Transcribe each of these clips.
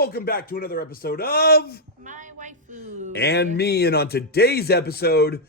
welcome back to another episode of My Waifu. And Me. And on today's episode,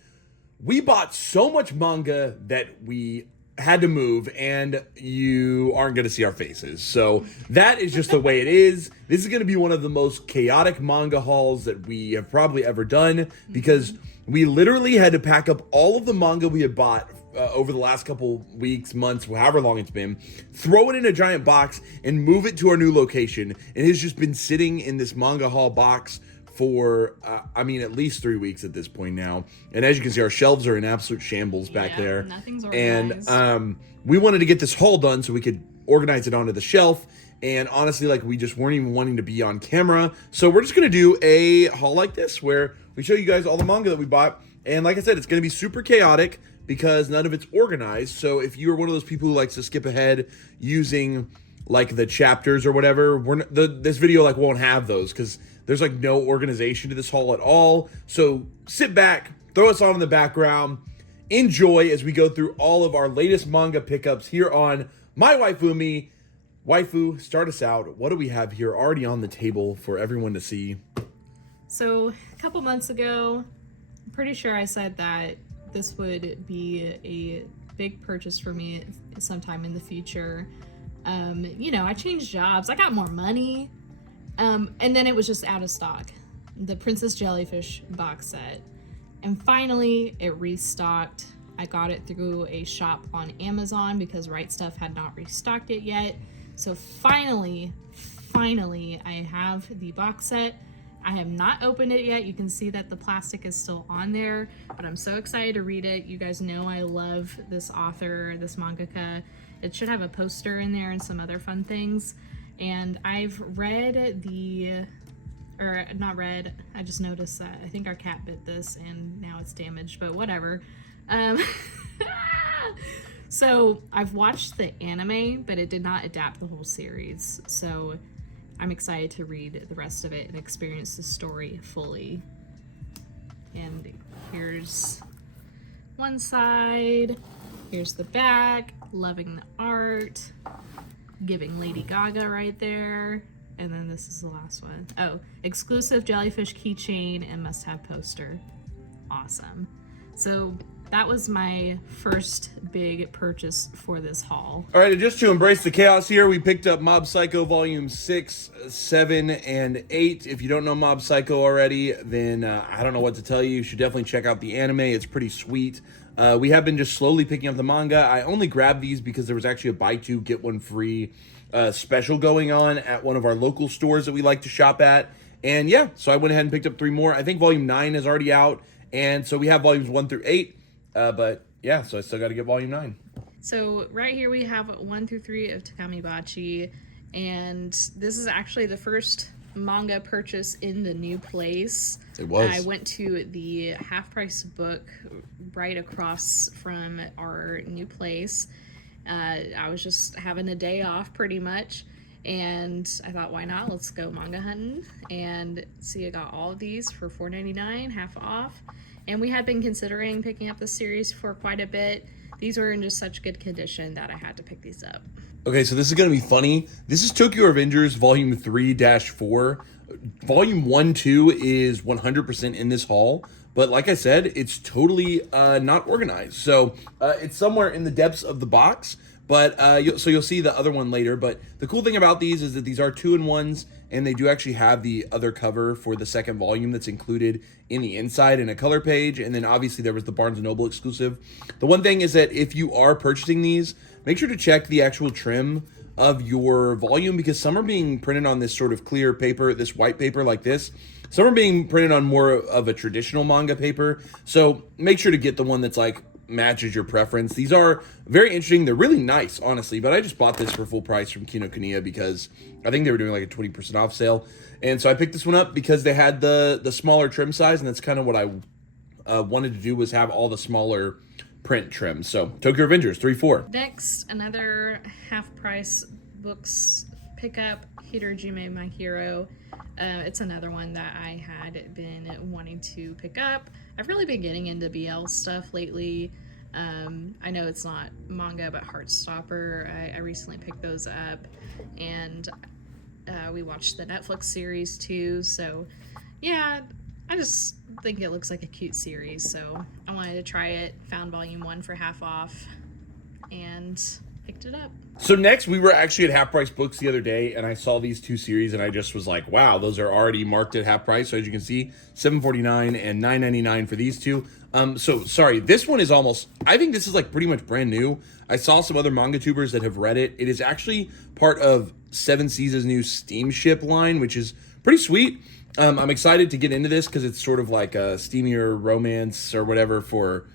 we bought so much manga that we had to move, and you aren't going to see our faces. So that is just the way it is. This is going to be one of the most chaotic manga hauls that we have probably ever done, because we literally had to pack up all of the manga we had bought over the last couple weeks, months, however long it's been, throw it in a giant box and move it to our new location. It has just been sitting in this manga haul box for, at least 3 weeks at this point now. And as you can see, our shelves are in absolute shambles back there. Nothing's organized. And we wanted to get this haul done so we could organize it onto the shelf. And honestly, we just weren't even wanting to be on camera. So we're just going to do a haul like this where we show you guys all the manga that we bought. And like I said, it's going to be super chaotic because none of it's organized. So if you're one of those people who likes to skip ahead using the chapters or whatever, this video won't have those because there's no organization to this haul at all. So sit back, throw us on in the background, enjoy as we go through all of our latest manga pickups here on My Waifu Me. Waifu, start us out. What do we have here already on the table for everyone to see? So a couple months ago, I'm pretty sure I said that this would be a big purchase for me sometime in the future. I changed jobs, I got more money, and then it was just out of stock. The Princess Jellyfish box set. And finally, it restocked. I got it through a shop on Amazon because Right Stuff had not restocked it yet. So finally, I have the box set. I have not opened it yet. You can see that the plastic is still on there, but I'm so excited to read it. You guys know I love this author, this mangaka. It should have a poster in there and some other fun things. And I've read I just noticed that I think our cat bit this and now it's damaged, but whatever. So I've watched the anime, but it did not adapt the whole series. So I'm excited to read the rest of it and experience the story fully. And here's one side, here's the back, loving the art, giving Lady Gaga right there. And then this is the last one. Oh, exclusive jellyfish keychain and must-have poster. Awesome. So that was my first big purchase for this haul. All right, and just to embrace the chaos here, we picked up Mob Psycho Volume 6, 7, and 8. If you don't know Mob Psycho already, then I don't know what to tell you. You should definitely check out the anime. It's pretty sweet. We have been just slowly picking up the manga. I only grabbed these because there was actually a buy two, get one free special going on at one of our local stores that we like to shop at. And yeah, so I went ahead and picked up 3 more. I think Volume 9 is already out. And so we have Volumes 1 through 8. But yeah, so I still got to get Volume 9. So right here we have 1 through 3 of Takami Bachi, and this is actually the first manga purchase in the new place. It was. I went to the half price book right across from our new place. I was just having a day off pretty much, and I thought, why not? Let's go manga hunting. And see, I got all of these for $4.99, half off. And we had been considering picking up the series for quite a bit. These were in just such good condition that I had to pick these up. Okay, so this is going to be funny. This is Tokyo Revengers Volume 3-4. Volume 1-2 is 100% in this haul. But like I said, it's totally not organized. So it's somewhere in the depths of the box. But you'll see the other one later. But the cool thing about these is that these are 2-in-1s, and they do actually have the other cover for the second volume that's included in the inside in a color page. And then obviously there was the Barnes & Noble exclusive. The one thing is that if you are purchasing these, make sure to check the actual trim of your volume, because some are being printed on this sort of clear paper, this white paper like this. Some are being printed on more of a traditional manga paper. So make sure to get the one that's matches your preference. These are very interesting. They're really nice, honestly, but I just bought this for full price from Kinokuniya because I think they were doing a 20% off sale. And so I picked this one up because they had the smaller trim size, and that's kind of what I wanted to do, was have all the smaller print trim. So Tokyo Revengers 3-4. Next, another half price books pickup, Hidorajime My Hero. It's another one that I had been wanting to pick up. I've really been getting into BL stuff lately. I know it's not manga, but Heartstopper. I recently picked those up, and We watched the Netflix series too. So, yeah, I just think it looks like a cute series. So I wanted to try it. Found volume 1 for half off and picked it up. So next, we were actually at Half Price Books the other day, and I saw these two series, and I just was like, "Wow, those are already marked at half price." So as you can see, $7.49 and $9.99 for these two. So sorry, this one is almost. I think this is like pretty much brand new. I saw some other manga tubers that have read it. It is actually part of Seven Seas' new Steamship line, which is pretty sweet. I'm excited to get into this because it's sort of like a steamier romance or whatever for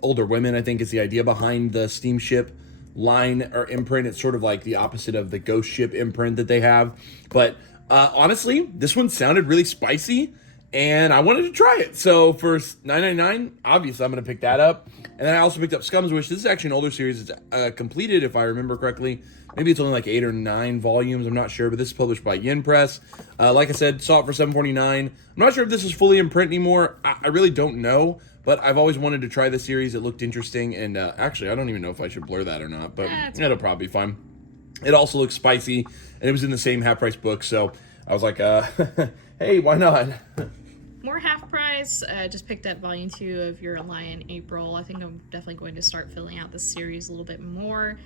older women. I think is the idea behind the Steamship line or imprint. It's sort of like the opposite of the Ghost Ship imprint that they have. But honestly, this one sounded really spicy, and I wanted to try it. So for $9.99, obviously I'm going to pick that up. And then I also picked up Scum's Wish. This is actually an older series. It's completed, if I remember correctly. Maybe it's only like 8 or 9 volumes. I'm not sure, but this is published by Yin Press. Like I said, saw it for $7.49. I'm not sure if this is fully in print anymore. I really don't know. But I've always wanted to try the series. It looked interesting. And actually, I don't even know if I should blur that or not. But it'll probably be fine. It also looks spicy. And it was in the same half price book. So I was like, hey, why not? More half price. Just picked up volume 2 of Your Lie in April. I think I'm definitely going to start filling out the series a little bit more.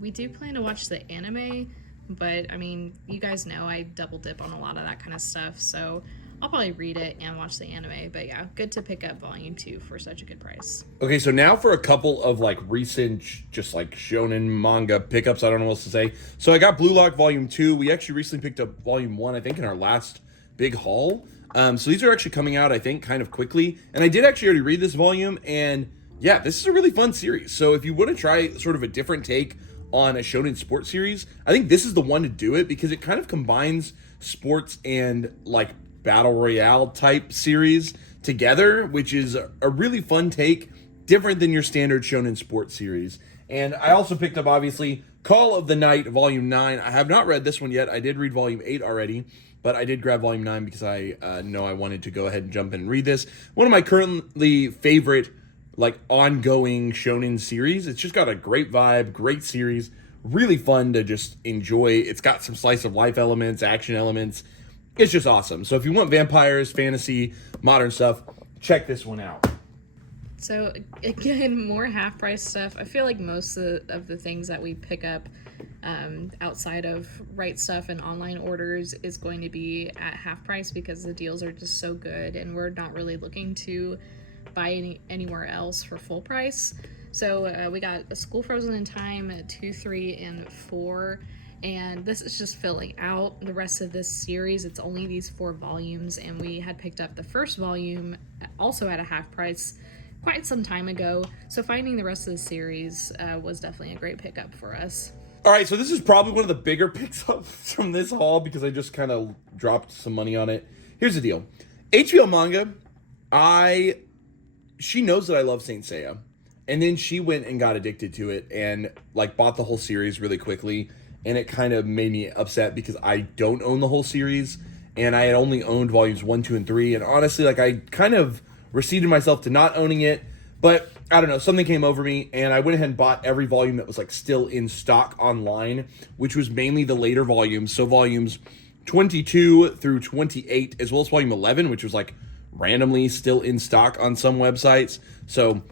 We do plan to watch the anime. But, I mean, you guys know I double dip on a lot of that kind of stuff. So I'll probably read it and watch the anime, but yeah, good to pick up volume 2 for such a good price. Okay, so now for a couple of like recent, just like shonen manga pickups. I don't know what else to say. So I got Blue Lock volume 2. We actually recently picked up volume 1, I think, in our last big haul. So these are actually coming out, I think, kind of quickly. And I did actually already read this volume, and yeah, this is a really fun series. So if you want to try sort of a different take on a shonen sports series, I think this is the one to do it because it kind of combines sports and like battle royale type series together, which is a really fun take, different than your standard shonen sports series. And I also picked up, obviously, Call of the Night Volume 9. I have not read this one yet. I did read Volume 8 already, but I did grab Volume 9 because I know I wanted to go ahead and jump in and read this. One of my currently favorite, like, ongoing shonen series. It's just got a great vibe, great series, really fun to just enjoy. It's got some slice of life elements, action elements. It's just awesome. So if you want vampires, fantasy, modern stuff, check this one out. So again, more half price stuff. I feel like most of the things that we pick up outside of Right Stuff and online orders is going to be at half price because the deals are just so good and we're not really looking to buy anywhere else for full price. So we got A School Frozen in Time 2, 3, and 4. And this is just filling out the rest of this series. It's only these 4 volumes, and we had picked up the first volume also at a half price quite some time ago. So finding the rest of the series was definitely a great pickup for us. All right, so this is probably one of the bigger pickups from this haul because I just kind of dropped some money on it. Here's the deal. HBO Manga, she knows that I love Saint Seiya. And then she went and got addicted to it and like bought the whole series really quickly. And it kind of made me upset because I don't own the whole series. And I had only owned volumes 1, 2, and 3. And honestly, like I kind of receded myself to not owning it. But I don't know, something came over me. And I went ahead and bought every volume that was like still in stock online, which was mainly the later volumes. So volumes 22 through 28, as well as volume 11, which was like randomly still in stock on some websites. So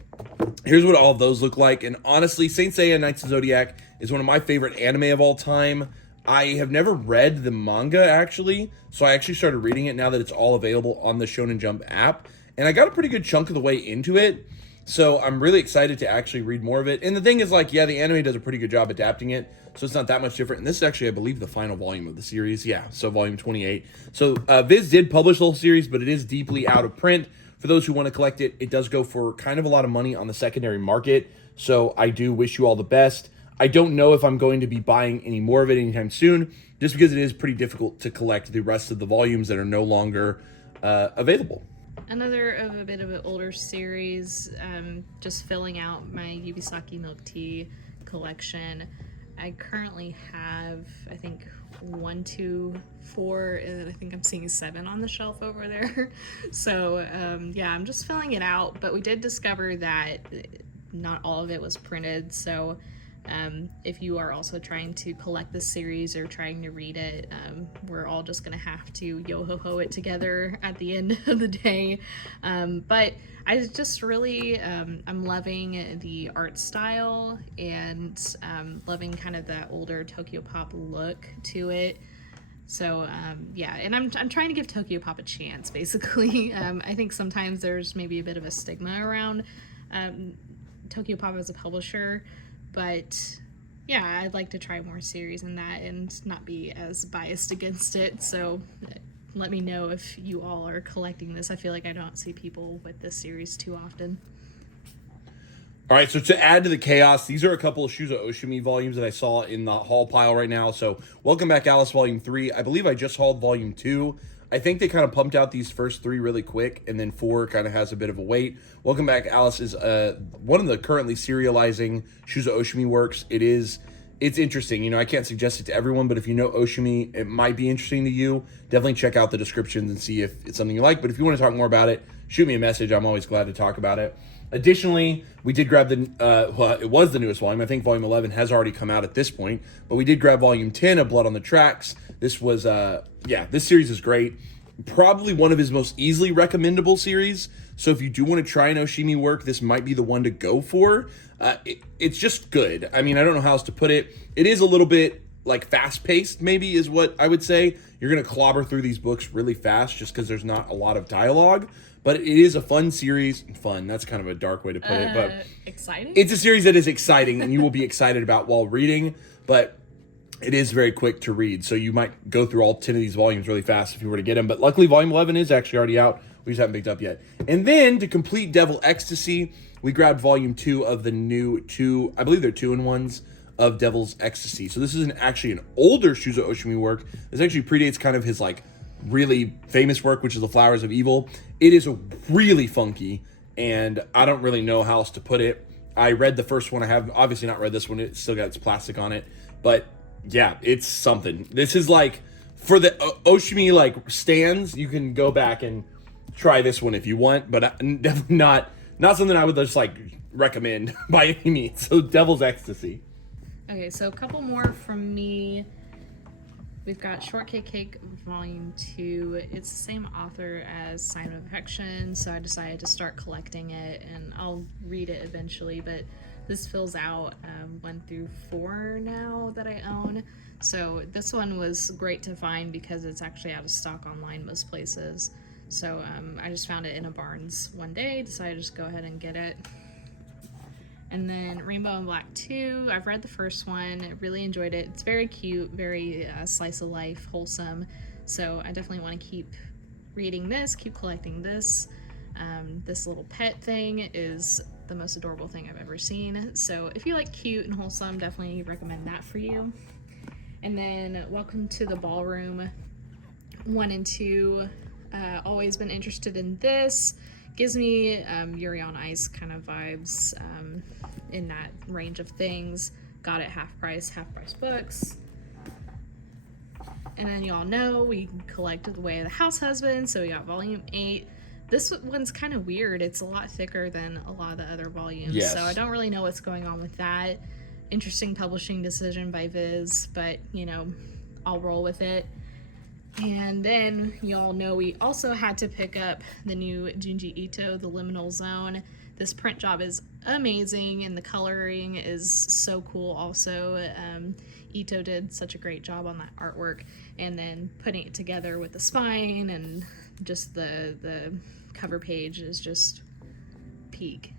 here's what all of those look like. And honestly, Saint Seiya Knights of Zodiac is one of my favorite anime of all time. I have never read the manga, actually. So I actually started reading it now that it's all available on the Shonen Jump app. And I got a pretty good chunk of the way into it. So I'm really excited to actually read more of it. And the thing is, like, yeah, the anime does a pretty good job adapting it. So it's not that much different. And this is actually, I believe, the final volume of the series. Yeah, so volume 28. So Viz did publish the whole series, but it is deeply out of print. For those who want to collect it, it does go for kind of a lot of money on the secondary market. So I do wish you all the best. I don't know if I'm going to be buying any more of it anytime soon, just because it is pretty difficult to collect the rest of the volumes that are no longer available. Another of a bit of an older series, just filling out my Yubisaki milk tea collection. I currently have, I think, 1, 2, 4, and I think I'm seeing 7 on the shelf over there. So, yeah, I'm just filling it out. But we did discover that not all of it was printed. So If you are also trying to collect this series or trying to read it, we're all just gonna have to yo-ho-ho it together at the end of the day. But I just really, I'm loving the art style and loving kind of that older Tokyo Pop look to it. So yeah, and I'm trying to give Tokyo Pop a chance, basically. I think sometimes there's maybe a bit of a stigma around Tokyo Pop as a publisher, but yeah, I'd like to try more series in that and not be as biased against it. So let me know if you all are collecting this. I feel like I don't see people with this series too often. All right, so to add to the chaos, these are a couple of Shuzo Oshimi volumes that I saw in the haul pile right now. So Welcome Back Alice Volume 3. I believe I just hauled Volume 2. I think they kind of pumped out these first 3 really quick, and then 4 kind of has a bit of a wait. Welcome Back Alice is one of the currently serializing Shuzo Oshimi works. It's interesting. You know, I can't suggest it to everyone, but if you know Oshimi, it might be interesting to you. Definitely check out the descriptions and see if it's something you like. But if you want to talk more about it, shoot me a message. I'm always glad to talk about it. Additionally, we did grab it was the newest volume. I think Volume 11 has already come out at this point, but we did grab Volume 10 of Blood on the Tracks. This was, this series is great. Probably one of his most easily recommendable series. So if you do want to try an Oshimi work, this might be the one to go for. It's just good. I mean, I don't know how else to put it. It is a little bit like fast-paced, maybe, is what I would say. You're going to clobber through these books really fast just because there's not a lot of dialogue. But it is a fun series. Fun, that's kind of a dark way to put it. But exciting? It's a series that is exciting and you will be excited about while reading. But it is very quick to read. So you might go through all 10 of these volumes really fast if you were to get them. But luckily, Volume 11 is actually already out. We just haven't picked up yet. And then to complete Devil Ecstasy, we grabbed Volume 2 of the new I believe they're 2-in-1s of Devil's Ecstasy. So this is actually an older Shuzo Oshimi work. This actually predates kind of his like really famous work, which is The Flowers of Evil. It is really funky, and I don't really know how else to put it. I read the first one. I have obviously not read this one. It's still got its plastic on it. But yeah, it's something. This is like, for the Oshimi like stands, you can go back and try this one if you want, but definitely not something I would just like recommend by any means. So Devil's Ecstasy. Okay, so a couple more from me. We've got Shortcake Cake Volume 2. It's the same author as Sign of Affection, so I decided to start collecting it, and I'll read it eventually, but this fills out 1 through 4 now that I own. So this one was great to find because it's actually out of stock online most places. So I just found it in a Barnes one day, decided to just go ahead and get it. And then Rainbow and Black 2, I've read the first one, I really enjoyed it. It's very cute, very slice of life, wholesome. So I definitely want to keep reading this, keep collecting this. This little pet thing is the most adorable thing I've ever seen. So if you like cute and wholesome, definitely recommend that for you. And then Welcome to the Ballroom 1 and 2. Always been interested in this. Gives me Yuri on Ice kind of vibes in that range of things. Got it half price books. And then y'all know we collected The Way of the House Husband, so we got Volume 8. This one's kind of weird. It's a lot thicker than a lot of the other volumes, yes. So I don't really know what's going on with that. Interesting publishing decision by Viz, but, you know, I'll roll with it. And then y'all know we also had to pick up the new Junji Ito, The Liminal Zone. This print job is amazing and the coloring is so cool also. Ito did such a great job on that artwork, and then putting it together with the spine and just the cover page is just peak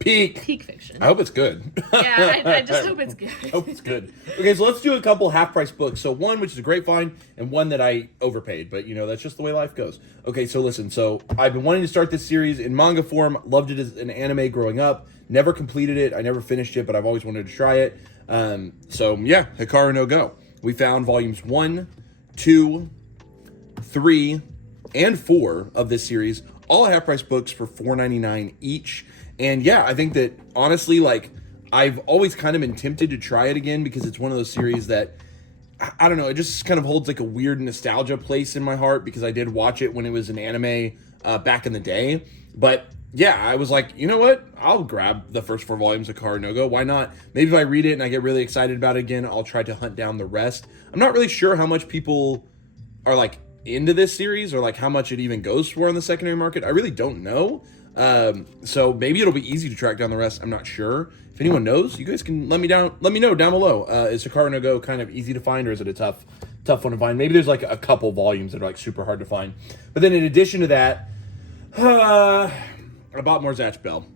fiction. I hope it's good. Yeah, I just hope it's good. I hope it's good. Okay, so let's do a couple half-price books. So one, which is a great find, and one that I overpaid. But, you know, that's just the way life goes. Okay, so listen. So I've been wanting to start this series in manga form. Loved it as an anime growing up. Never completed it. I never finished it, but I've always wanted to try it. So, yeah, Hikaru no Go. We found volumes 1, 2, 3, and 4 of this series. All half-price books for $4.99 each. And yeah, I think that honestly, like, I've always kind of been tempted to try it again because it's one of those series that, I don't know, it just kind of holds like a weird nostalgia place in my heart because I did watch it when it was an anime back in the day. But yeah, I was like, you know what? I'll grab the first 4 volumes of Car No Go. Why not? Maybe if I read it and I get really excited about it again, I'll try to hunt down the rest. I'm not really sure how much people are like into this series or like how much it even goes for in the secondary market. I really don't know. So maybe it'll be easy to track down the rest. I'm not sure. If anyone knows, you guys can let me know down below. Is Sakura no Go kind of easy to find, or is it a tough one to find? Maybe there's like a couple volumes that are like super hard to find. But then in addition to that, I bought more Zatch Bell.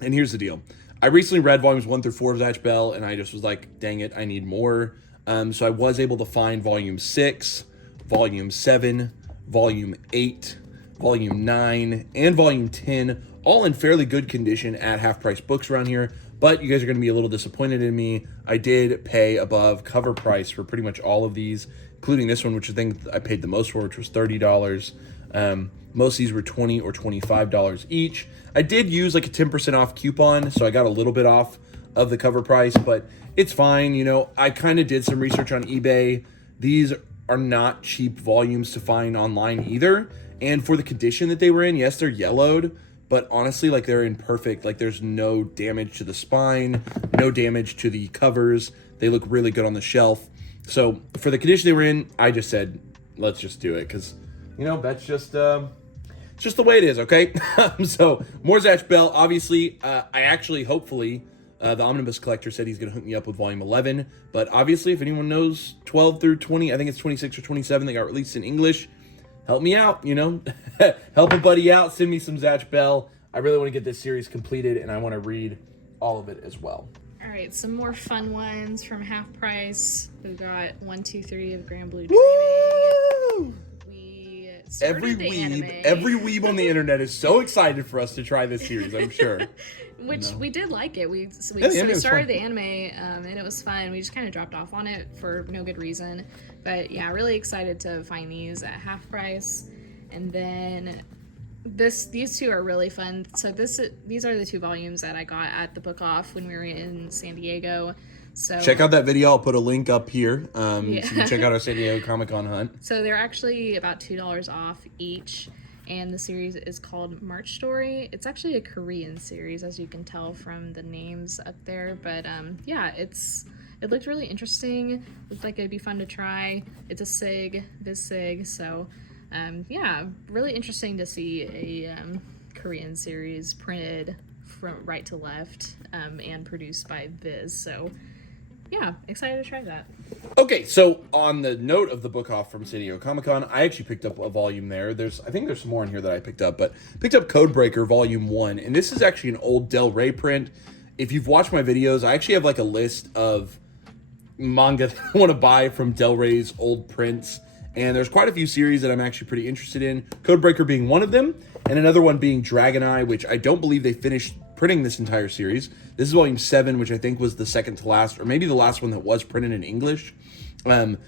And here's the deal. I recently read volumes 1 through 4 of Zatch Bell, and I just was like, dang it, I need more. So I was able to find volume 6, volume 7, volume 8, volume 9, and volume 10, all in fairly good condition at half-price books around here. But you guys are going to be a little disappointed in me. I did pay above cover price for pretty much all of these, including this one, which I think I paid the most for, which was $30. Most of these were $20 or $25 each. I did use like a 10% off coupon, so I got a little bit off of the cover price, but it's fine. You know, I kind of did some research on eBay. These are not cheap volumes to find online either. And for the condition that they were in, yes, they're yellowed, but honestly, like they're in perfect, like there's no damage to the spine, no damage to the covers. They look really good on the shelf. So for the condition they were in, I just said, let's just do it. Cause you know, that's just the way it is. Okay. So more Zatch Bell, obviously, I actually, hopefully, the Omnibus Collector said he's going to hook me up with volume 11, but obviously if anyone knows 12 through 20, I think it's 26 or 27, they got released in English. Help me out, you know, help a buddy out, send me some Zatch Bell. I really want to get this series completed, and I want to read all of it as well. All right, some more fun ones from half price. We got 1, 2, 3 of Grand Blue Dreaming. Woo! We Every started the anime. weeb on the internet is so excited for us to try this series, I'm sure. Which we did like it. We the started the anime, and it was fun. We just kind of dropped off on it for no good reason. But yeah, really excited to find these at half price. And then these two are really fun. So these are the 2 volumes that I got at the book off when we were in San Diego. So check out that video. I'll put a link up here. So you can check out our San Diego Comic-Con hunt. So they're actually about $2 off each. And the series is called March Story. It's actually a Korean series, as you can tell from the names up there. But yeah, it looked really interesting. Looked like it'd be fun to try. It's a Viz Sig. So yeah, really interesting to see a Korean series printed from right to left and produced by Viz. So yeah, excited to try that. Okay, so on the note of the book off from San Diego Comic-Con, I actually picked up a volume there. I think there's some more in here that I picked up, but picked up Codebreaker Volume 1, and this is actually an old Del Rey print. If you've watched my videos, I actually have like a list of manga that I want to buy from Del Rey's old prints, and there's quite a few series that I'm actually pretty interested in, Codebreaker being one of them, and another one being Dragon Eye, which I don't believe they finished printing this entire series. This is volume 7, which I think was the second to last, or maybe the last one that was printed in English. But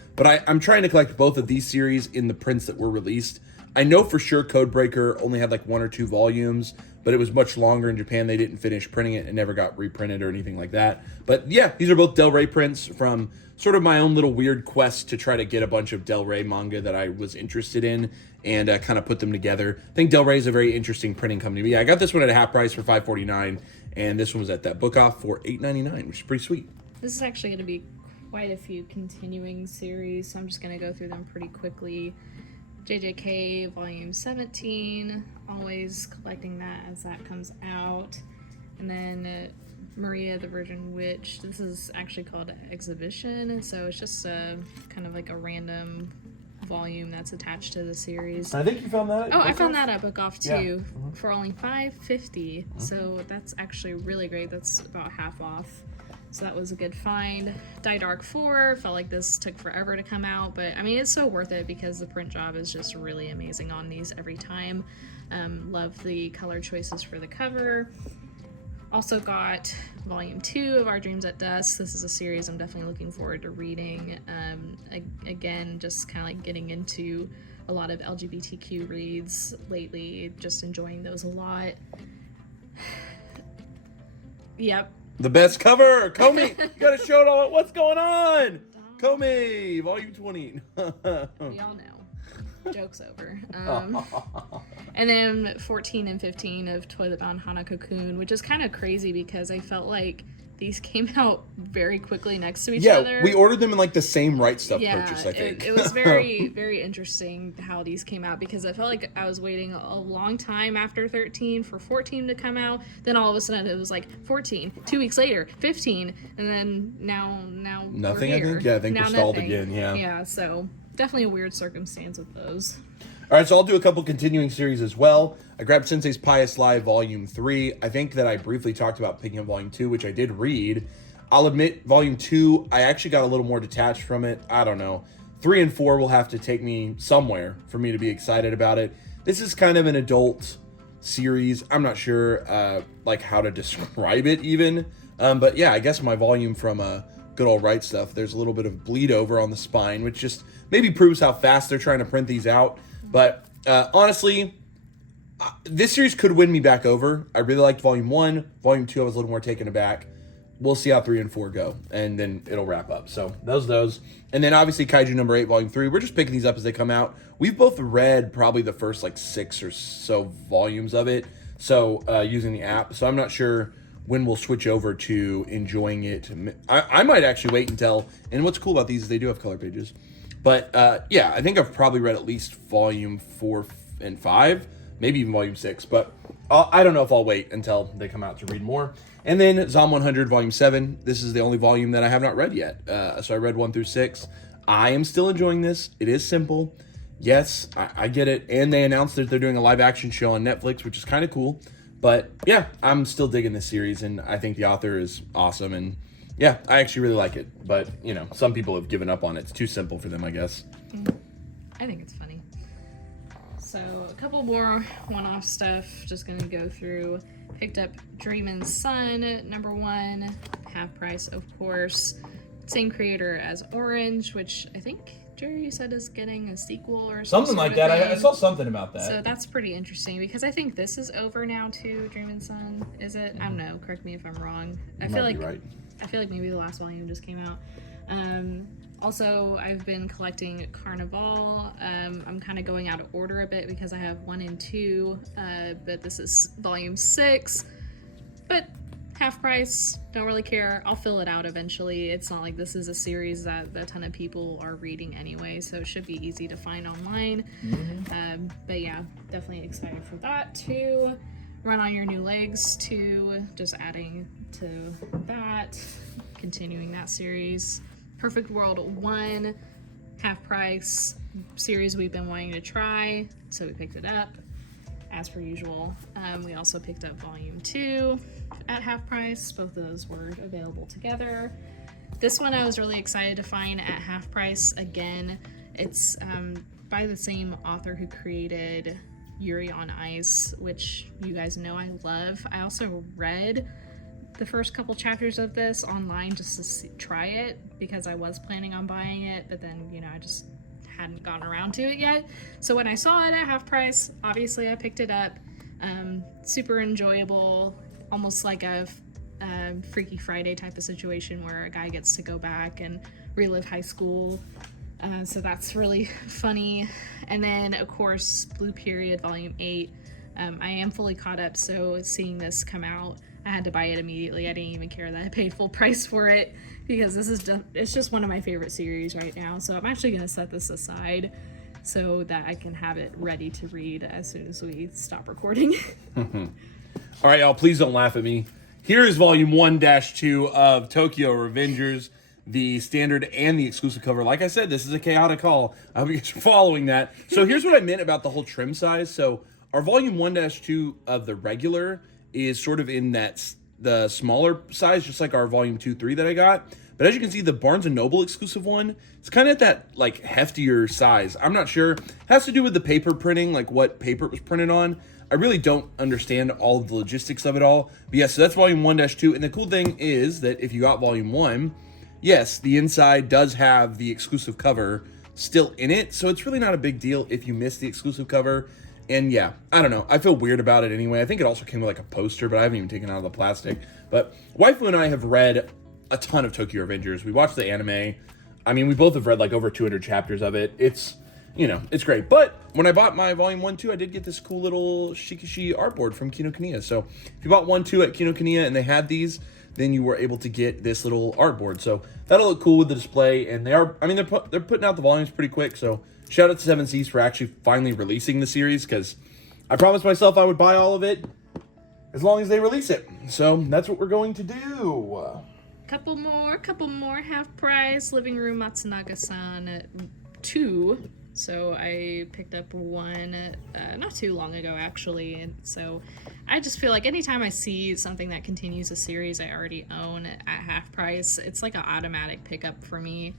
I'm trying to collect both of these series in the prints that were released. I know for sure Codebreaker only had like 1 or 2 volumes, but it was much longer in Japan. They didn't finish printing it and never got reprinted or anything like that. But yeah, these are both Del Rey prints from sort of my own little weird quest to try to get a bunch of Del Rey manga that I was interested in and kind of put them together. I think Del Rey is a very interesting printing company. But yeah, I got this one at a half price for $5.49, and this one was at that book off for $8.99, which is pretty sweet. This is actually going to be quite a few continuing series, so I'm just going to go through them pretty quickly. JJK Volume 17, always collecting that as that comes out. And then Maria the Virgin Witch. This is actually called Exhibition, so it's just kind of like a random volume that's attached to the series. I think you found that. I found that at Book Off too, Yeah. for only $5.50. So that's actually really great. That's about half off. So that was a good find. Die Dark 4, felt like this took forever to come out, but I mean, it's so worth it because the print job is just really amazing on these every time. Love the color choices for the cover. Also got Volume 2 of Our Dreams at Dusk. This is a series I'm definitely looking forward to reading. Again, just kind of like getting into a lot of LGBTQ reads lately, just enjoying those a lot. Yep. The best cover, Comey. You gotta show it all. What's going on? Comey, Volume 20. We all know. Joke's over. And then 14 and 15 of Toilet Bound Hanako-kun, which is kind of crazy because I felt like these came out very quickly next to each other. Yeah, we ordered them in like the same Right Stuff purchase, I think. It was very, very interesting how these came out because I felt like I was waiting a long time after 13 for 14 to come out. Then all of a sudden it was like 14, 2 weeks later, 15, and then now nothing, we're I here. think? Yeah, I think now we're stalled nothing. again, yeah. Yeah, so definitely a weird circumstance with those. All right, so I'll do a couple continuing series as well. I grabbed Sensei's Pious Lie Volume 3. I think that I briefly talked about picking up Volume 2, which I did read. I'll admit, Volume 2, I actually got a little more detached from it. I don't know. 3 and 4 will have to take me somewhere for me to be excited about it. This is kind of an adult series. I'm not sure like how to describe it even. But yeah, I guess my volume from Good Old Right Stuff, there's a little bit of bleed over on the spine, which just maybe proves how fast they're trying to print these out. But honestly, this series could win me back over. I really liked Volume 1. Volume 2, I was a little more taken aback. We'll see how 3 and 4 go, and then it'll wrap up. So those. And then obviously Kaiju number 8, Volume 3. We're just picking these up as they come out. We've both read probably the first like 6 or so volumes of it, so using the app. So I'm not sure when we'll switch over to enjoying it. I might actually wait until, and what's cool about these is they do have color pages. But yeah, I think I've probably read at least Volume 4 and 5, maybe even Volume 6. But I don't know if I'll wait until they come out to read more. And then Zom 100 Volume 7. This is the only volume that I have not read yet. So I read 1 through 6. I am still enjoying this. It is simple. Yes, I get it. And they announced that they're doing a live action show on Netflix, which is kind of cool. But yeah, I'm still digging this series, and I think the author is awesome. And yeah, I actually really like it. But, you know, some people have given up on it. It's too simple for them, I guess. I think it's funny. So a couple more one-off stuff. Just going to go through. Picked up Dreamin's Son, number 1, half price, of course. Same creator as Orange, which I think Jerry said is getting a sequel or something like that. I saw something about that. So that's pretty interesting because I think this is over now too. Dreamin's Son, is it? I don't know. Correct me if I'm wrong. I feel like maybe the last volume just came out. Also, I've been collecting Carnival. I'm kind of going out of order a bit because I have 1 and 2, but this is volume 6. But half price, don't really care. I'll fill it out eventually. It's not like this is a series that a ton of people are reading anyway, so it should be easy to find online. But yeah, definitely excited for that too. Run on Your New Legs too, just adding to that, continuing that series. Perfect World 1, half price, series we've been wanting to try, so we picked it up, as per usual. We also picked up Volume 2 at half price. Both of those were available together. This one I was really excited to find at half price again. It's by the same author who created Yuri on Ice, which you guys know I love. I also read the first couple chapters of this online just to try it because I was planning on buying it, but then, you know, I just hadn't gotten around to it yet. So when I saw it at half price, obviously I picked it up. Super enjoyable, almost like a Freaky Friday type of situation where a guy gets to go back and relive high school. So that's really funny. And then, of course, Blue Period Volume 8. I am fully caught up, so seeing this come out, I had to buy it immediately. I didn't even care that I paid full price for it because it's just one of my favorite series right now. So I'm actually going to set this aside so that I can have it ready to read as soon as we stop recording. All right, y'all, please don't laugh at me. Here is Volume 1-2 of Tokyo Revengers, the standard and the exclusive cover. Like I said, this is a chaotic haul. I hope you guys are following that. So here's what I meant about the whole trim size. So our Volume 1-2 of the regular is sort of in the smaller size, just like our Volume 2-3 that I got. But as you can see, the Barnes & Noble exclusive one, it's kind of at that like heftier size. I'm not sure. It has to do with the paper printing, like what paper it was printed on. I really don't understand all of the logistics of it all. But yeah, so that's Volume 1-2. And the cool thing is that if you got Volume 1, yes, the inside does have the exclusive cover still in it. So it's really not a big deal if you miss the exclusive cover. And yeah, I don't know. I feel weird about it anyway. I think it also came with like a poster, but I haven't even taken it out of the plastic. But Waifu and I have read a ton of Tokyo Revengers. We watched the anime. I mean, we both have read like over 200 chapters of it. It's it's great. But when I bought my Volume 1-2, I did get this cool little Shikishi artboard from Kinokuniya. So if you bought 1-2 at Kinokuniya and they had these, then you were able to get this little artboard. So that'll look cool with the display. And they're putting out the volumes pretty quick. So shout out to 7 Seas for actually finally releasing the series, because I promised myself I would buy all of it as long as they release it. So that's what we're going to do. Couple more half price. Living Room Matsunaga-san 2. So I picked up one not too long ago, actually. And so I just feel like anytime I see something that continues a series I already own at half price, it's like an automatic pickup for me.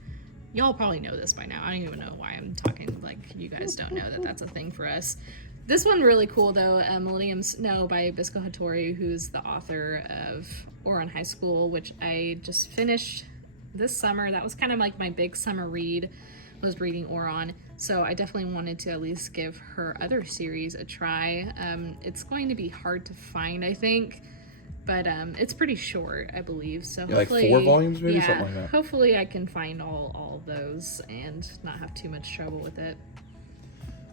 Y'all probably know this by now. I don't even know why I'm talking like you guys don't know that that's a thing for us. This one really cool, though, Millennium Snow by Bisco Hattori, who's the author of Ouran High School, which I just finished this summer. That was kind of like my big summer read, was reading Ouran. So I definitely wanted to at least give her other series a try. It's going to be hard to find, I think, but it's pretty short, I believe. So yeah, hopefully, like 4 volumes, maybe, something like that. Hopefully I can find all of those and not have too much trouble with it.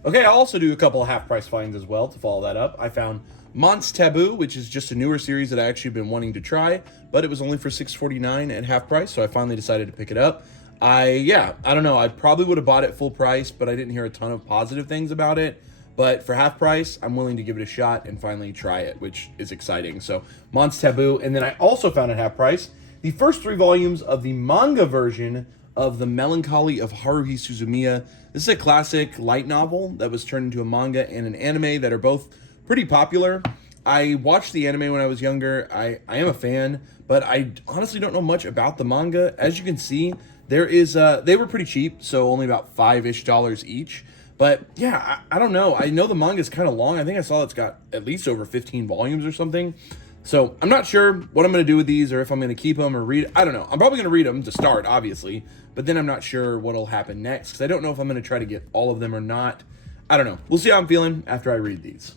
Okay, I'll also do a couple of half-price finds as well to follow that up. I found Mon's Taboo, which is just a newer series that I actually been wanting to try, but it was only for $6.49 at half price, so I finally decided to pick it up. I don't know, I probably would have bought it full price, but I didn't hear a ton of positive things about it. But for half price, I'm willing to give it a shot and finally try it, which is exciting. So, Mon's Taboo, and then I also found at half price the first 3 volumes of the manga version of The Melancholy of Haruhi Suzumiya. This is a classic light novel that was turned into a manga and an anime that are both pretty popular. I watched the anime when I was younger. I am a fan, but I honestly don't know much about the manga. As you can see, there is they were pretty cheap, so only about $5-ish each. But yeah, I don't know. I know the manga is kind of long. I think I saw it's got at least over 15 volumes or something. So I'm not sure what I'm going to do with these, or if I'm going to keep them or read. I don't know. I'm probably going to read them to start, obviously. But then I'm not sure what'll happen next, because I don't know if I'm going to try to get all of them or not. I don't know. We'll see how I'm feeling after I read these.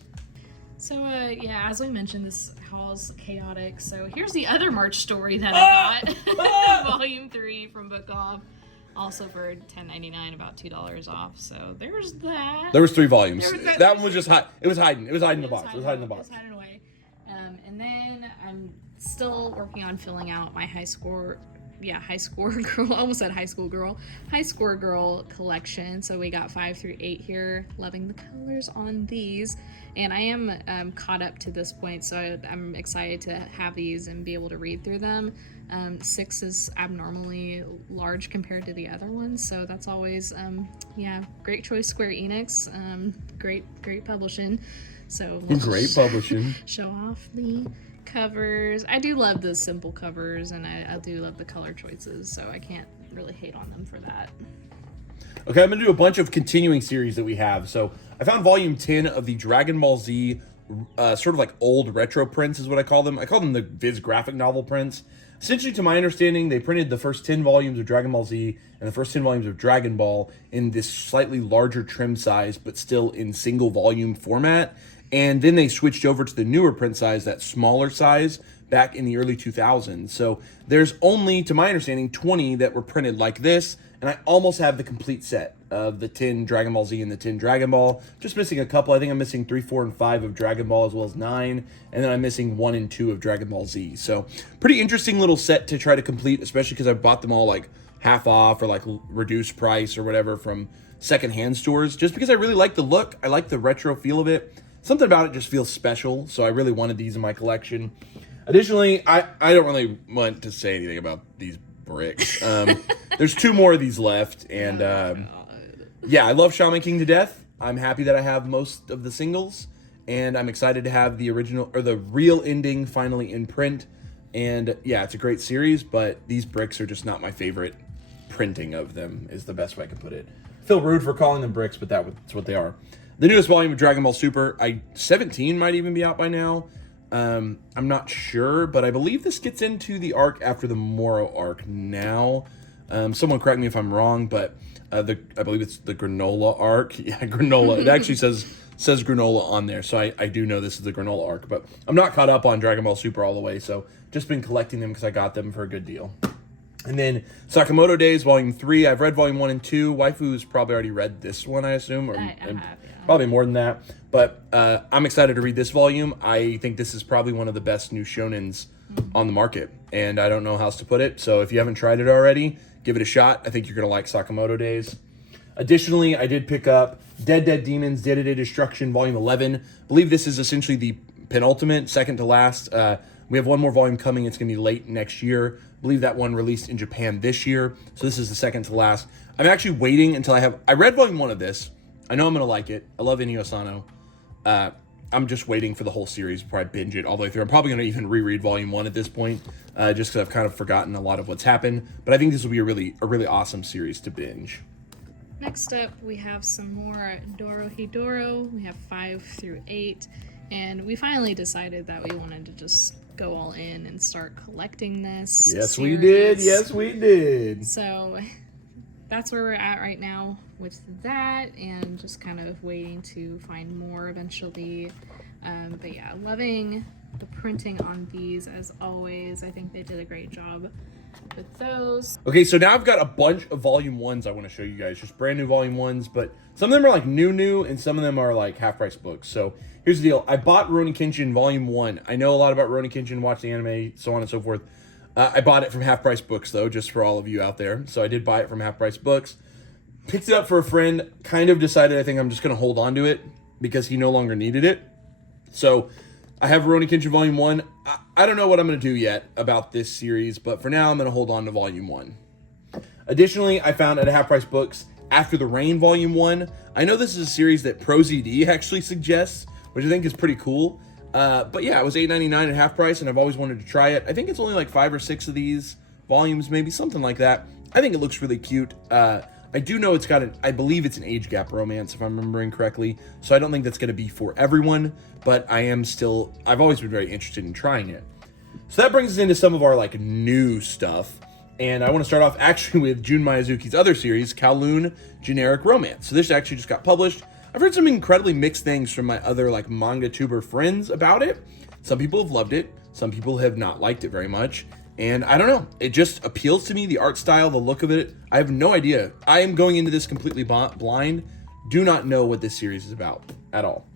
So, yeah, as we mentioned, this haul's chaotic. So here's the other March story that I got. Volume 3 from Book Off. Also for $10.99, about $2 off. So there's that. There was 3 volumes. That one was just it was hiding. It was hiding in the box. It was hiding in the box. It was hiding away. And then I'm still working on filling out my high score girl. I almost said high school girl. High score girl collection. So we got 5 through 8 here. Loving the colors on these. And I am caught up to this point, so I'm excited to have these and be able to read through them. 6 is abnormally large compared to the other ones, so that's always, great choice, Square Enix. Great publishing. So great publishing. Show off the covers. I do love the simple covers, and I do love the color choices, so I can't really hate on them for that. Okay, I'm going to do a bunch of continuing series that we have. So I found volume 10 of the Dragon Ball Z sort of like old retro prints is what I call them. I call them the Viz graphic novel prints. Essentially, to my understanding, they printed the first 10 volumes of Dragon Ball Z and the first 10 volumes of Dragon Ball in this slightly larger trim size, but still in single volume format. And then they switched over to the newer print size, that smaller size, back in the early 2000s. So there's only, to my understanding, 20 that were printed like this, and I almost have the complete set of the 10 Dragon Ball Z and the 10 Dragon Ball. Just missing a couple. I think I'm missing 3, 4, and 5 of Dragon Ball, as well as 9, and then I'm missing 1 and 2 of Dragon Ball Z. So pretty interesting little set to try to complete, especially because I bought them all like half off or like reduced price or whatever from secondhand stores, just because I really like the look. I like the retro feel of it. Something about it just feels special, so I really wanted these in my collection. Additionally, I don't really want to say anything about these bricks. There's 2 more of these left, and I love Shaman King to death. I'm happy that I have most of the singles, and I'm excited to have the original or the real ending finally in print. And yeah, it's a great series, but these bricks are just not my favorite printing of them, is the best way I can put it. I feel rude for calling them bricks, but that's what they are. The newest volume of Dragon Ball Super, 17 might even be out by now. I'm not sure, but I believe this gets into the arc after the Moro arc now. Someone correct me if I'm wrong, but I believe it's the Granola arc. Yeah, Granola. It actually says Granola on there, so I do know this is the Granola arc. But I'm not caught up on Dragon Ball Super all the way, so just been collecting them because I got them for a good deal. And then Sakamoto Days, Volume 3. I've read Volume 1 and 2. Waifu's probably already read this one, I assume. Or, I have, yeah. Probably more than that. But I'm excited to read this volume. I think this is probably one of the best new shonens on the market. And I don't know how else to put it. So if you haven't tried it already, give it a shot. I think you're going to like Sakamoto Days. Additionally, I did pick up Dead Demons, Day-to-Day Destruction, Volume 11. I believe this is essentially the penultimate, second to last. We have one more volume coming. It's going to be late next year. I believe that one released in Japan this year. So this is the second to last. I'm actually waiting until I read Volume 1 of this. I know I'm going to like it. I love Inio Asano. I'm just waiting for the whole series before I binge it all the way through. I'm probably going to even reread Volume 1 at this point, just because I've kind of forgotten a lot of what's happened. But I think this will be a really awesome series to binge. Next up, we have some more Dorohedoro. We have 5 through 8. And we finally decided that we wanted to just go all in and start collecting this. Yes, series. we did. Yes, we did. So that's where we're at right now with that, and just kind of waiting to find more eventually. But yeah, loving the printing on these as always. I think they did a great job with those. Okay, so now I've got a bunch of Volume 1s I want to show you guys. Just brand new Volume 1s, but some of them are like new, and some of them are like half-price books. So here's the deal. I bought Rurouni Kenshin Volume 1. I know a lot about Rurouni Kenshin, watched the anime, so on and so forth. I bought it from half-price books, though, just for all of you out there. So I did buy it from half-price books. Picked it up for a friend. Kind of decided I think I'm just going to hold on to it because he no longer needed it. So I have Rurouni Kenshin Volume 1. I don't know what I'm going to do yet about this series, but for now I'm going to hold on to Volume 1. Additionally, I found at half-price books After the Rain Volume 1. I know this is a series that ProZD actually suggests, which I think is pretty cool. But yeah, it was $8.99 at half price, and I've always wanted to try it. I think it's only like 5 or 6 of these volumes, maybe something like that. I think it looks really cute. I do know it's got I believe it's an age gap romance, if I'm remembering correctly. So I don't think that's going to be for everyone, but I've always been very interested in trying it. So that brings us into some of our like new stuff. And I want to start off actually with Jun Miyazuki's other series, Kowloon Generic Romance. So this actually just got published. I've heard some incredibly mixed things from my other like manga tuber friends about it. Some people have loved it. Some people have not liked it very much. And I don't know. It just appeals to me. The art style, the look of it. I have no idea. I am going into this completely blind. Do not know what this series is about at all.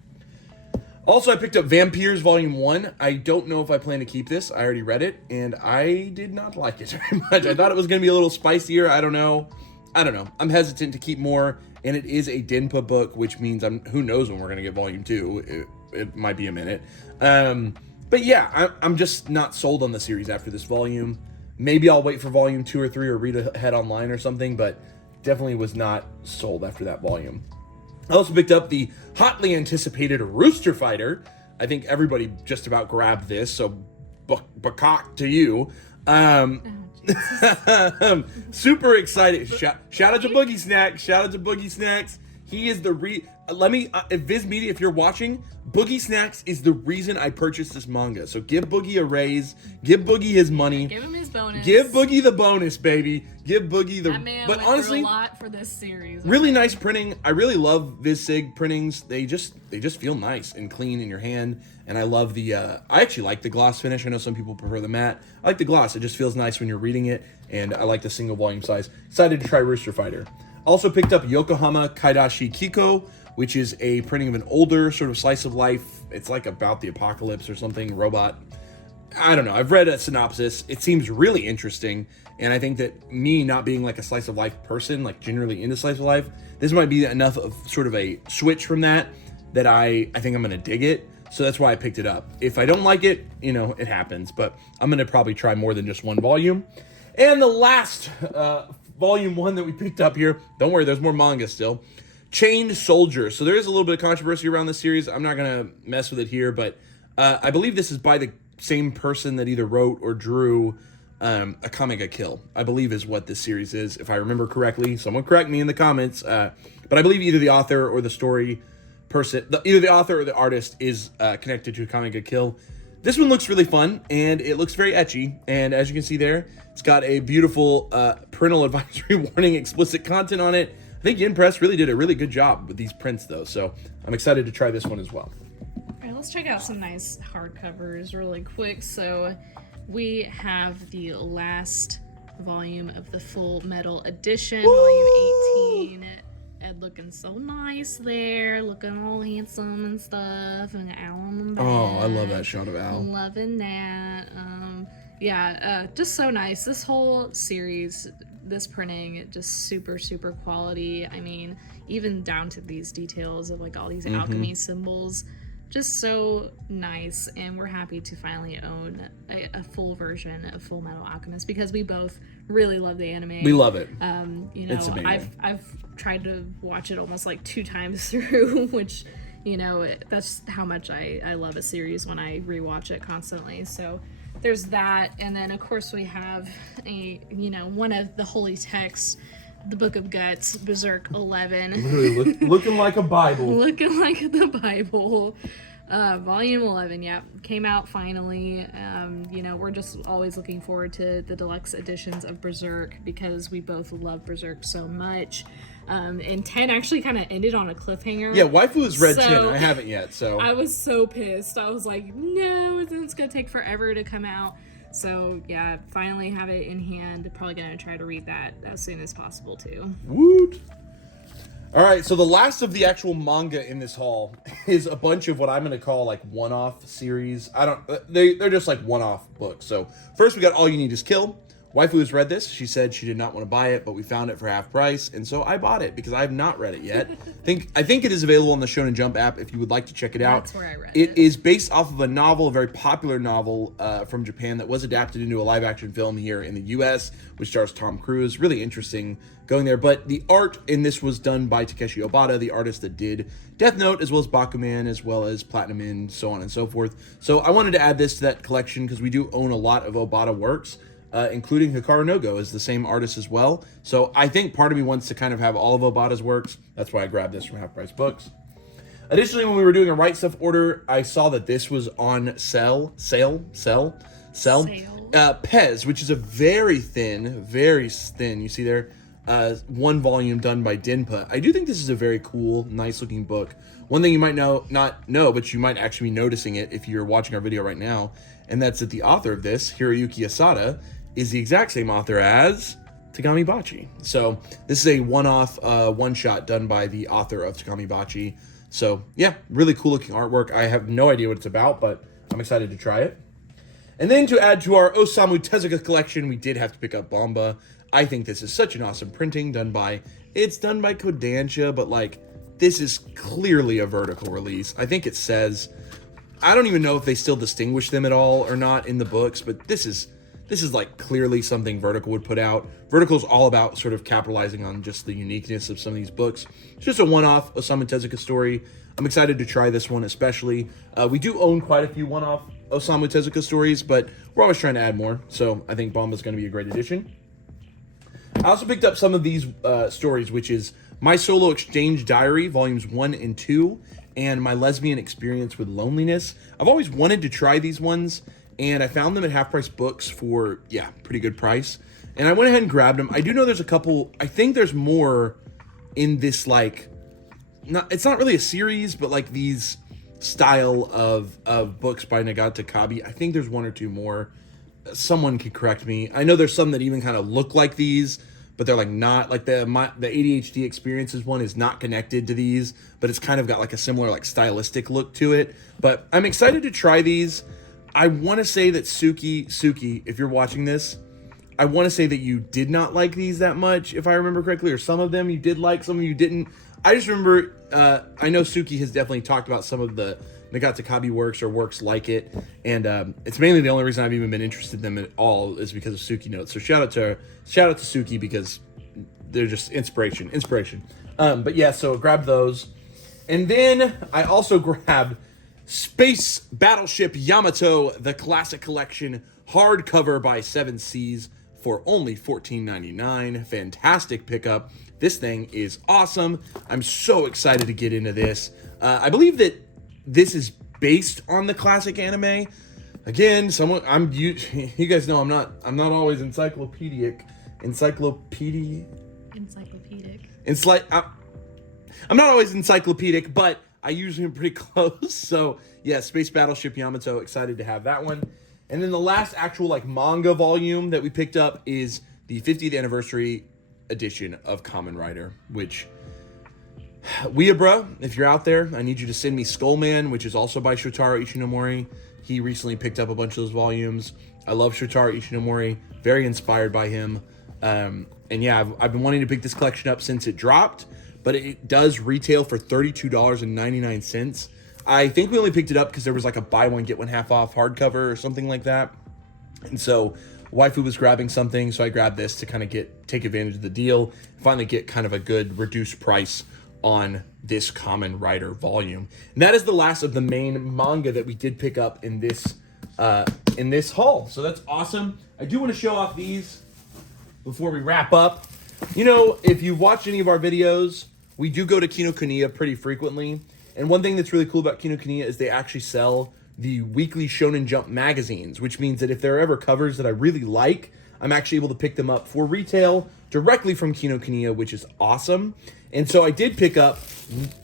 Also, I picked up Vampires Volume 1. I don't know if I plan to keep this. I already read it, and I did not like it very much. I thought it was going to be a little spicier. I don't know. I'm hesitant to keep more, and it is a Denpa book, which means who knows when we're going to get Volume 2. It might be a minute. But yeah, I'm just not sold on the series after this volume. Maybe I'll wait for Volume 2 or 3 or read ahead online or something, but definitely was not sold after that volume. I also picked up the hotly anticipated Rooster Fighter. I think everybody just about grabbed this, so bakak to you. Super excited. Shout out to Boogie Snacks. Shout out to Boogie Snacks. He is the if Viz Media, if you're watching, Boogie Snacks is the reason I purchased this manga. So give Boogie a raise. Give Boogie his money. Give him his bonus. Give Boogie the bonus, baby. Give Boogie the. That man but went honestly, through a lot for this series. Really nice printing. I really love VizSig printings. They just feel nice and clean in your hand. And I love the. I actually like the gloss finish. I know some people prefer the matte. I like the gloss. It just feels nice when you're reading it. And I like the single volume size. Excited to try Rooster Fighter. Also picked up Yokohama Kaidashi Kiko, which is a printing of an older sort of slice of life. It's like about the apocalypse or something, robot. I don't know. I've read a synopsis. It seems really interesting. And I think that me not being like a slice of life person, like generally into slice of life, this might be enough of sort of a switch from that I think I'm going to dig it. So that's why I picked it up. If I don't like it, it happens. But I'm going to probably try more than just one volume. And the last volume 1 that we picked up here, don't worry, there's more manga still. Chained Soldier. So there is a little bit of controversy around this series. I'm not going to mess with it here, but I believe this is by the same person that either wrote or drew Akame ga Kill, I believe is what this series is, if I remember correctly. Someone correct me in the comments. But I believe either the author or the story person, either the author or the artist is connected to Akame ga Kill. This one looks really fun, and it looks very ecchi. And as you can see there, it's got a beautiful parental advisory warning, explicit content on it. I think Yin Press really did a really good job with these prints, though. So I'm excited to try this one as well. All right, let's check out some nice hardcovers really quick. So we have the last volume of the Full Metal Edition, volume 18. Ed looking so nice there, looking all handsome and stuff, and Al on the back. Oh, I love that shot of Al. Loving that. Just so nice. This whole series, this printing, just super, super quality. I mean, even down to these details of like all these alchemy symbols. Just so nice, and we're happy to finally own a full version of Full Metal Alchemist because we both really love the anime. We love it. It's amazing. I've tried to watch it almost like 2 times through, which, that's how much I love a series when I rewatch it constantly. So there's that, and then of course we have one of the holy texts, the Book of Guts, Berserk 11. Literally looking like a Bible. Looking like the Bible. Volume 11, came out finally. We're just always looking forward to the deluxe editions of Berserk because we both love Berserk so much. And 10 actually kind of ended on a cliffhanger. Yeah, Waifu has read 10. I haven't yet, so. I was so pissed. I was like, no, it's going to take forever to come out. So, yeah, finally have it in hand. Probably going to try to read that as soon as possible, too. Woot! All right, so the last of the actual manga in this haul is a bunch of what I'm going to call, like, one-off series. They're just, like, one-off books. So, first we got All You Need Is Kill. Waifu has read this. She said she did not want to buy it, but we found it for half price, and so I bought it because I have not read it yet. I think it is available on the Shonen Jump app if you would like to check it out. That's where I read it. It is based off of a novel, a very popular novel from Japan that was adapted into a live-action film here in the U.S., which stars Tom Cruise. Really interesting going there, but the art in this was done by Takeshi Obata, the artist that did Death Note, as well as Bakuman, as well as Platinum In, so on and so forth. So I wanted to add this to that collection because we do own a lot of Obata works. Including Hikaru no Go is the same artist as well. So I think part of me wants to kind of have all of Obata's works. That's why I grabbed this from Half Price Books. Additionally, when we were doing a Right Stuff order, I saw that this was on sale. Pez, which is a very thin, you see there, one volume done by Dinpa. I do think this is a very cool, nice looking book. One thing you might not know, but you might actually be noticing it if you're watching our video right now, and that's that the author of this, Hiroyuki Asada, is the exact same author as Tagami Bachi. So this is a one-off, one-shot done by the author of Tagami Bachi. So yeah, really cool looking artwork. I have no idea what it's about, but I'm excited to try it. And then to add to our Osamu Tezuka collection, we did have to pick up Bomba. I think this is such an awesome printing done by Kodansha, but like, this is clearly a vertical release. I think it says, I don't even know if they still distinguish them at all or not in the books, but this is like clearly something Vertical would put out. Vertical is all about sort of capitalizing on just the uniqueness of some of these books. It's just a one-off Osamu Tezuka story. I'm excited to try this one especially. We do own quite a few one-off Osamu Tezuka stories, but we're always trying to add more, so I think Bomba's going to be a great addition. I also picked up some of these stories, which is My Solo Exchange Diary, Volumes 1 and 2, and My Lesbian Experience with Loneliness. I've always wanted to try these ones, and I found them at Half Price Books for, pretty good price. And I went ahead and grabbed them. I do know there's a couple, I think there's more in this, like, it's not really a series, but like these style of books by Nagata Kabi. I think there's 1 or 2 more. Someone could correct me. I know there's some that even kind of look like these, but they're like not, like the ADHD Experiences one is not connected to these, but it's kind of got like a similar like stylistic look to it. But I'm excited to try these. I want to say that Suki, if you're watching this, I want to say that you did not like these that much, if I remember correctly, or some of them you did like, some of you didn't. I just remember, I know Suki has definitely talked about some of the Nagata Kabi works or works like it, and it's mainly the only reason I've even been interested in them at all is because of Suki notes. So shout out to Suki because they're just inspiration. But yeah, so grab those, and then I also grabbed Space Battleship Yamato, the Classic Collection hardcover by 7 Seas for only $14.99. Fantastic pickup. This thing is awesome. I'm so excited to get into this. I believe that this is based on the classic anime. Again, you guys know I'm not always encyclopedic. I'm not always encyclopedic, but I usually am pretty close. So yeah, Space Battleship Yamato, excited to have that one. And then the last actual like manga volume that we picked up is the 50th anniversary edition of Kamen Rider, which, Weeabra, if you're out there, I need you to send me Skullman, which is also by Shotaro Ishinomori. He recently picked up a bunch of those volumes. I love Shotaro Ishinomori, very inspired by him. And yeah, I've been wanting to pick this collection up since it dropped, but it does retail for $32.99. I think we only picked it up because there was like a buy one, get one half off hardcover or something like that. And so Waifu was grabbing something, so I grabbed this to kind of take advantage of the deal, finally get kind of a good reduced price on this Kamen Rider volume. And that is the last of the main manga that we did pick up in this haul. So that's awesome. I do want to show off these before we wrap up. You know, if you've watched any of our videos, we do go to Kinokuniya pretty frequently. And one thing that's really cool about Kinokuniya is they actually sell the weekly Shonen Jump magazines, which means that if there are ever covers that I really like, I'm actually able to pick them up for retail directly from Kinokuniya, which is awesome. And so I did pick up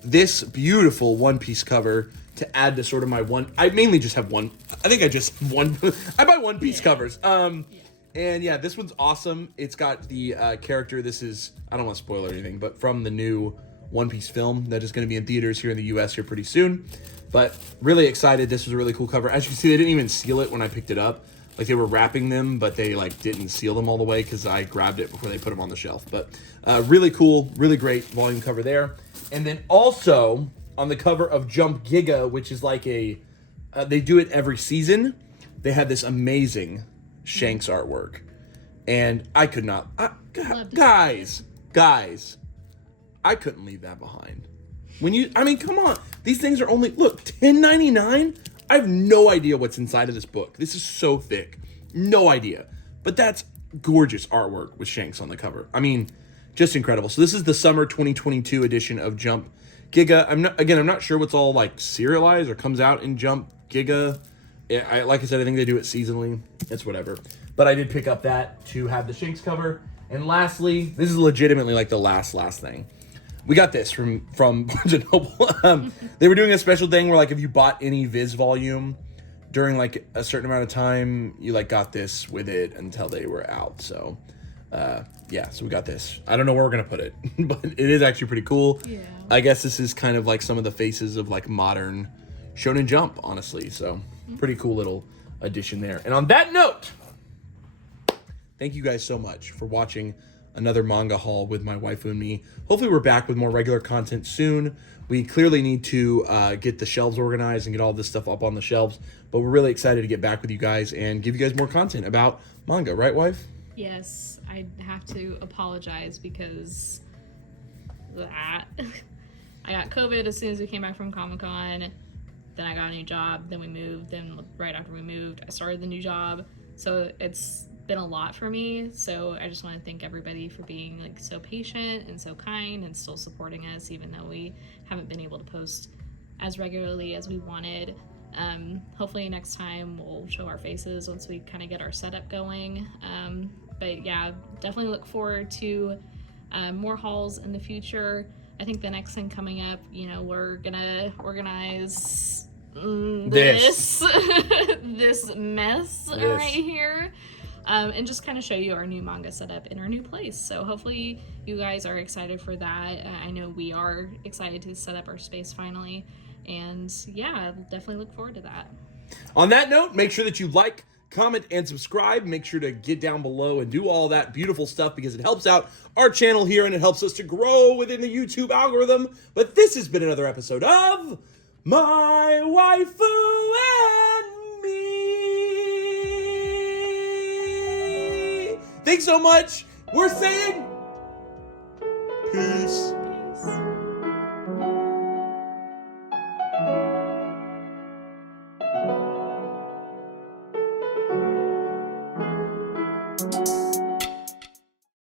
this beautiful One Piece cover to add to sort of my one. I mainly just have one. I think I just one. I buy One Piece covers. And yeah, this one's awesome. It's got the character. This is, I don't want to spoil anything, but from the new One Piece film that is going to be in theaters here in the US here pretty soon. But really excited. This was a really cool cover. As you can see, they didn't even seal it when I picked it up. Like, they were wrapping them, but they like didn't seal them all the way because I grabbed it before they put them on the shelf. But really cool, really great volume cover there. And then also on the cover of Jump Giga, which is like a, they do it every season. They had this amazing Shanks artwork. And I could not, guys, I couldn't leave that behind. I mean, come on. These things are only, look, $10.99? I have no idea what's inside of this book. This is so thick. No idea. But that's gorgeous artwork with Shanks on the cover. I mean, just incredible. So this is the summer 2022 edition of Jump Giga. I'm not sure what's all like serialized or comes out in Jump Giga. Like I said, I think they do it seasonally. It's whatever. But I did pick up that to have the Shanks cover. And lastly, this is legitimately like the last thing. We got this from Barnes & Noble. They were doing a special thing where, like, if you bought any Viz volume during, like, a certain amount of time, you, like, got this with it until they were out. So, yeah, so we got this. I don't know where we're going to put it, but it is actually pretty cool. Yeah. I guess this is kind of, like, some of the faces of, like, modern Shonen Jump, honestly. So, pretty cool little addition there. And on that note, thank you guys so much for watching another manga haul with my waifu and me. Hopefully we're back with more regular content soon. We clearly need to get the shelves organized and get all this stuff up on the shelves, but we're really excited to get back with you guys and give you guys more content about manga, right, wife? Yes, I have to apologize because that I got COVID as soon as we came back from Comic-Con. Then I got a new job, then we moved, then right after we moved, I started the new job. So it's been a lot for me, so I just want to thank everybody for being like so patient and so kind and still supporting us even though we haven't been able to post as regularly as we wanted. Hopefully next time we'll show our faces once we kind of get our setup going, but yeah, definitely look forward to more hauls in the future. I think the next thing coming up, you know, we're gonna organize this this mess right here. And just kind of show you our new manga setup in our new place. So hopefully you guys are excited for that. I know we are excited to set up our space finally. And yeah, definitely look forward to that. On that note, make sure that you like, comment, and subscribe. Make sure to get down below and do all that beautiful stuff because it helps out our channel here and it helps us to grow within the YouTube algorithm. But this has been another episode of My Waifu and Me. Thanks so much. We're saying peace.